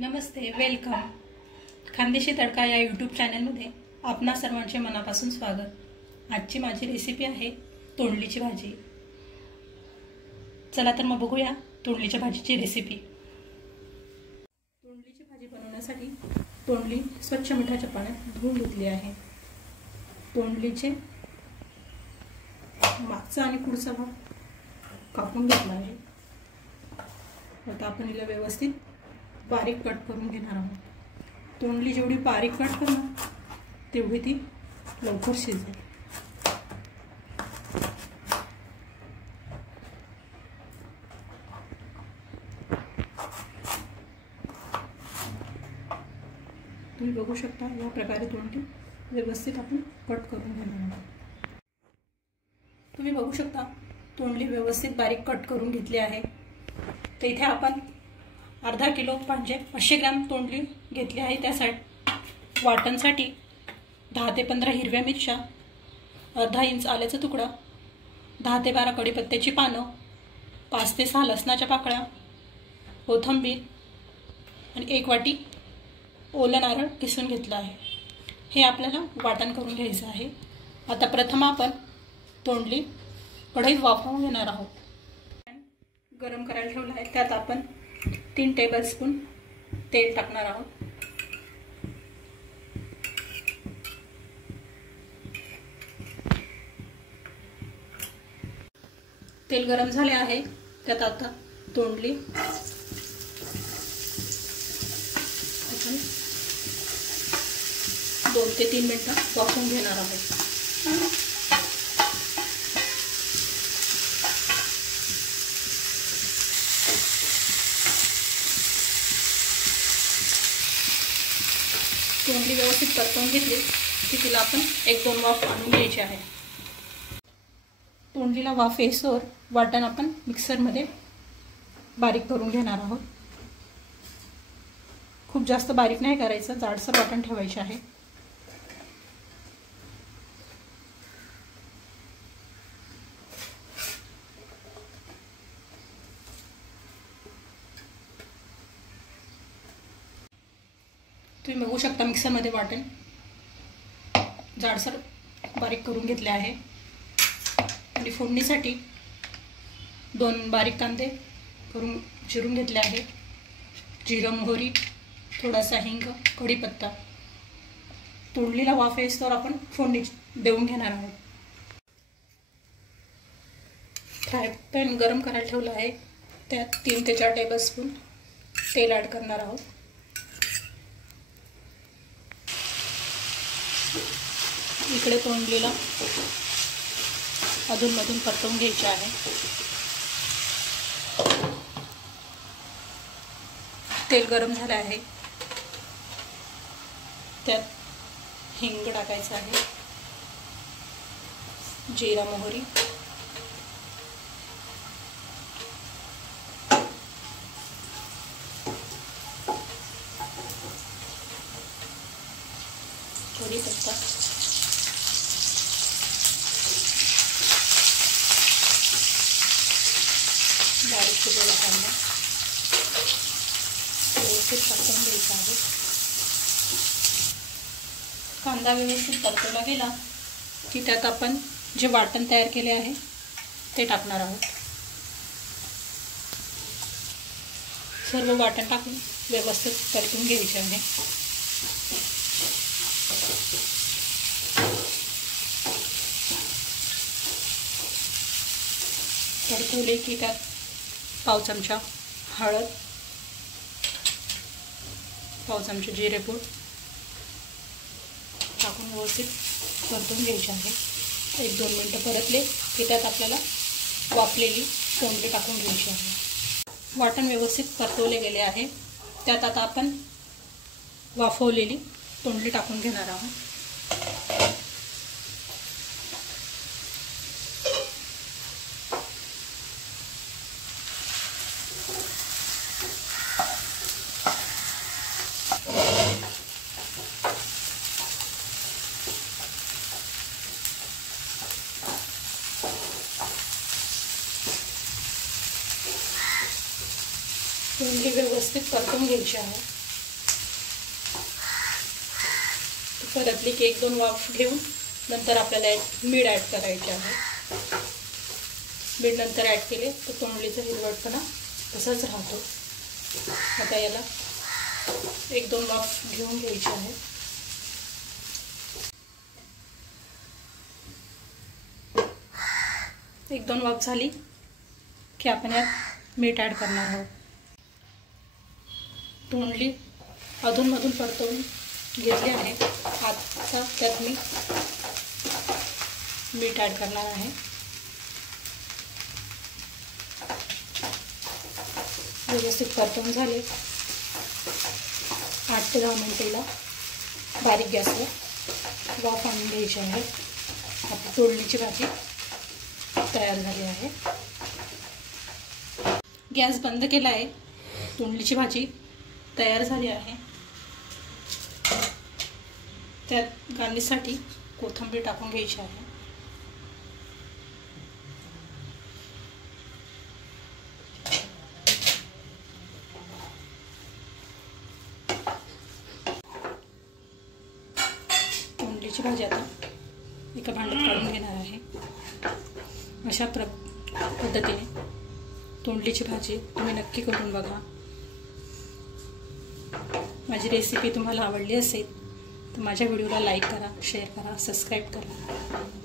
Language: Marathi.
नमस्ते, वेलकम. खानदेशी तडका या यूट्यूब चॅनलमध्ये आपणा सर्वांचे मनापासून स्वागत. आजची माझी रेसिपी आहे तोंडलीची भाजी. चला तर मग बघूया तोंडलीच्या भाजीची रेसिपी. तोंडलीची भाजी बनवण्यासाठी तोंडली स्वच्छ मिठाच्या पाण्यात धुवून घेतली आहे. तोंडलीचे मागचा आणि पुढचा भाग कापून घेतला आहे. आता आपण हिला व्यवस्थित बारीक कट करून घेणार आहोत. तोंडली जेवढी बारीक कट करणार तेवढी ती लवकर शिजेल. तुम्ही बघू शकता या प्रकारे तोंडली व्यवस्थित आपण कट करून घेणार आहोत. तुम्ही बघू शकता तोंडली व्यवस्थित बारीक कट करून घेतली आहे. तर इथे आपण अर्धा किलो म्हणजे 500 ग्रॅम तोंडली घेतली आहे. त्यासाठी वाटणसाठी 10 ते 15 हिरव्या मिरच्या, अर्धा इंच आल्याचा तुकडा, 10 ते 12 कढीपत्त्याची पानं, 5 ते 6 लसणाच्या पाकळ्या, कोथिंबीर आणि 1 वाटी ओलं नारळ किसून घेतलं आहे. हे आपल्याला वाटण करून घ्यायचं आहे. आता प्रथम आपण तोंडली कढईत वाफवून घेणार आहोत. गरम करायला ठेवलं आहे. त्यात आपण 3 टेबलस्पून तेल टाकणार आहोत. तेल गरम झाले आहे. त्यात आता तोंडली आपण 2 ते 3 मिनिटं वाफवून घेणार आहोत. तोंडली व्यवस्थित परतवून घेतली की तिला आपण 1-2 वाफ आणून घ्यायची आहे. तोंडलीला वाफ येईस्तोवर वाटण आपण मिक्सरमध्ये बारीक करून घेणार आहोत. खूप जास्त बारीक नाही करायचं, जाडसर वाटण ठेवायचे आहे. तुम्ही बघू शकता मिक्सरमध्ये वाटण जाडसर बारीक करून घेतले आहे. आणि फोडणीसाठी 2 बारीक कांदे करून चिरून घेतले आहे. जिरं, मोहरी, थोडासा हिंग, कढीपत्ता. तोंडलीला वाफ येईस्तोवर आपण फोडणी देऊन घेणार आहोत. फ्राय पॅन गरम करायला ठेवलं आहे. त्यात 3 ते 4 टेबलस्पून तेल ॲड करणार आहोत. इकडे तोंडलीला अधूनमधून परतवून घ्यायचे आहे. तेल गरम झाले आहे. त्यात हिंग टाकायचं आहे, जिरा, मोहरी, कढीपत्ता, बारीक चिरलेला कांदा व्यवस्थित परतवून घ्यायचा आहे. कांदा व्यवस्थित परतवला गेला की त्यात आपण जे वाटण तयार केले आहे ते टाकणार आहोत. सर्व वाटण टाकून व्यवस्थित परतवून घ्यायचे आहे. परतवले की त्यात पाव चमचा हळद, पाव चमचा जिरेपूड टाकून व्यवस्थित परतून घ्यायचे आहे. 1-2 मिनटं परतले की त्यात आपल्याला वाफलेली तोंडली टाकून घ्यायची आहे. वाटण व्यवस्थित परतवले गेले आहे. त्यात आता आपण वाफवलेली तोंडली टाकून घेणार आहोत. तोंडली व्यवस्थित परतून घ्यायची आहे. परतली की 1-2 वाफ घेऊन नंतर आपल्याला मीठ ॲड करायचे आहे. मीठ नंतर ॲड केले तर तोंडलीचा हिरवटपणा तसाच राहतो. आता याला 1-2 वाफ घेऊन घ्यायची आहे. एक 2 वाफ झाली की आपण यात मीठ ॲड करणार आहोत. तोंडली अधूनमधून परतवून घेतली आहे. आता त्यात मी मीठ ॲड करणार आहे. व्यवस्थित परतवून झाले. 8 ते 10 मिनिटाला बारीक गॅसवर वाफ आणून घ्यायची आहे. आपली तोंडलीची भाजी तयार झाली आहे. गॅस बंद केला आहे. तोंडलीची भाजी तयार झाली आहे. त्यात गार्निशसाठी कोथिंबीर टाकून घ्यायची आहे. तोंडलीची भाजी आता एका भांड्यात काढून घेणार आहे. अशा पद्धतीने तोंडलीची भाजी तुम्ही नक्की करून बघा. माझी रेसिपी तुम्हाला आवडली असेल तर माझ्या व्हिडिओला लाईक करा, शेअर करा, सबस्क्राईब करा.